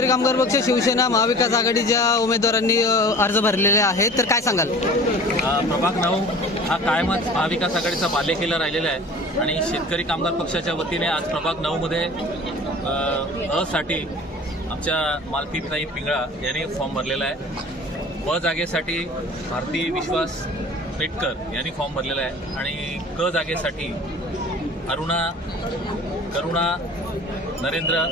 शेतकरी कामगार पक्ष, शिवसेना, महाविकास आघाडीच्या उमेदवारांनी अर्ज भरलेले आहेत, तर काय सांगाल? प्रभाग 9 हा कायमच महाविकास आघाडीचा बालेकिल्ला राहिलेला आहे आणि शेतकरी कामगार पक्षाच्या वतीने आज प्रभाग 9 मध्ये साठी आमच्या मालतीताई पिंगळा यांनी फॉर्म भरलेला आहे. ब जागेसाठी भारती विश्वास पेटकर यांनी फॉर्म भरलेला आहे आणि क जागेसाठी करुणा नरेंद्र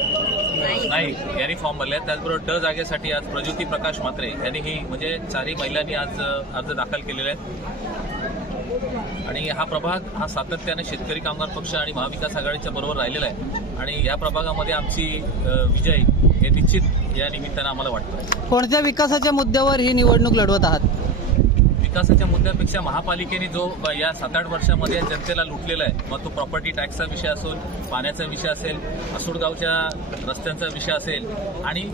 नाईक यांनी फॉर्म भरले आहेत. त्याचबरोबर ड जागेसाठी आज प्रज्योती प्रकाश म्हात्रे यांनीही म्हणजे चारही महिलांनी आज अर्ज दाखल केलेले आहेत. आणि हा प्रभाग हा सातत्याने शेतकरी कामगार पक्ष आणि महाविकास आघाडीच्या बरोबर राहिलेला आहे आणि या प्रभागामध्ये आमची विजय हे निश्चित या निमित्तानं आम्हाला वाटतं. कोणत्या विकासाच्या मुद्द्यावर ही निवडणूक लढवत आहात? विकासाच्या मुद्द्यापेक्षा महापालिकेने जो या 7-8 वर्षामध्ये जनतेला लुटलेला आहे, मग तो प्रॉपर्टी टॅक्सचा विषय असेल, पाण्याचा विषय असेल, असुडगावच्या रस्त्यांचा विषय असेल आणि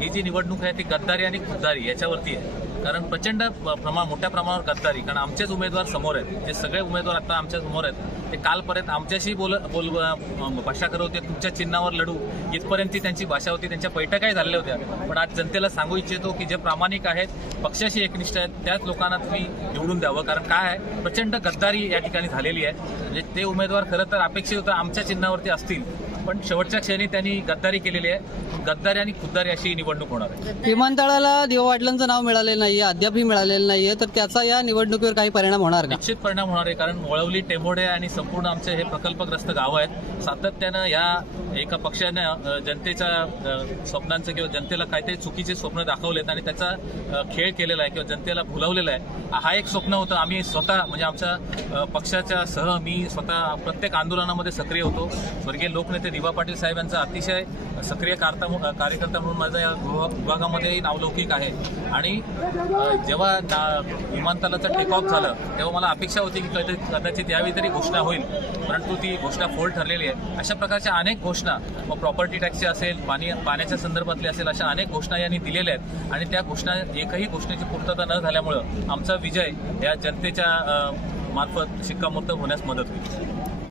ही जी निवडणूक आहे ती गद्दारी आणि खुद्दारी याच्यावरती आहे. कारण प्रचंड मोठ्या प्रमाणावर गद्दारी, कारण आमचेच उमेदवार समोर आहेत, जे सगळे उमेदवार आता आमच्या समोर आहेत ते कालपर्यंत आमच्याशी भाषा करत होते, तुमच्या चिन्हावर लढू इथपर्यंत त्यांची भाषा होती, त्यांच्या बैठकाही झालेल्या होत्या. पण आज जनतेला सांगू इच्छितो की जे प्रामाणिक आहेत, पक्षाशी एकनिष्ठ आहेत, त्याच लोकांना तुम्ही निवडून द्यावं. कारण काय आहे, प्रचंड गद्दारी या ठिकाणी झालेली आहे. म्हणजे ते उमेदवार खरं तर अपेक्षित होतं आमच्या चिन्हावरती असतील, पण शेवटच्या क्षणी त्यांनी गद्दारी केलेली आहे. गद्दारी आणि खुद्दारी अशी निवडणूक होणार आहे. विमानतळाला देववाटलांचं नाव मिळालेलं नाहीये, अद्यापही मिळालेलं नाहीये, तर त्याचा या निवडणुकीवर काही परिणाम होणार का? निश्चित परिणाम होणार आहे. कारण वळवली, टेंभोडे आणि संपूर्ण आमचे हे प्रकल्पग्रस्त गावं आहेत. सातत्यानं या एका पक्षानं जनतेच्या स्वप्नांचं किंवा जनतेला काहीतरी चुकीचे स्वप्न दाखवलेत आणि त्याचा खेळ केलेला आहे किंवा जनतेला भुलवलेला आहे. हा एक स्वप्न होतं. आम्ही स्वतः म्हणजे आमच्या पक्षाच्या मी स्वतः प्रत्येक आंदोलनामध्ये सक्रिय होतो. स्वर्गीय लोकनेते दिवा पाटील साहेब यांचा अतिशय सक्रिय कार्यकर्ता म्हणून माझा या विभागामध्ये नावलौकिक आहे. आणि जेव्हा विमानतळाचं टेक ऑफ झालं तेव्हा मला अपेक्षा होती की कदाचित यावेळी तरी घोषणा होईल, परंतु ती घोषणा फोल्ड ठरलेली आहे. अशा प्रकारच्या अनेक घोषणा, मग प्रॉपर्टी टॅक्सची असेल, पाण्याच्या संदर्भातली असेल, अशा अनेक घोषणा यांनी दिलेल्या आहेत आणि त्या घोषणा एकही घोषणेची पूर्तता न झाल्यामुळं आमचा विजय या जनतेच्या मार्फत शिक्कामोर्तब होण्यास मदत होईल.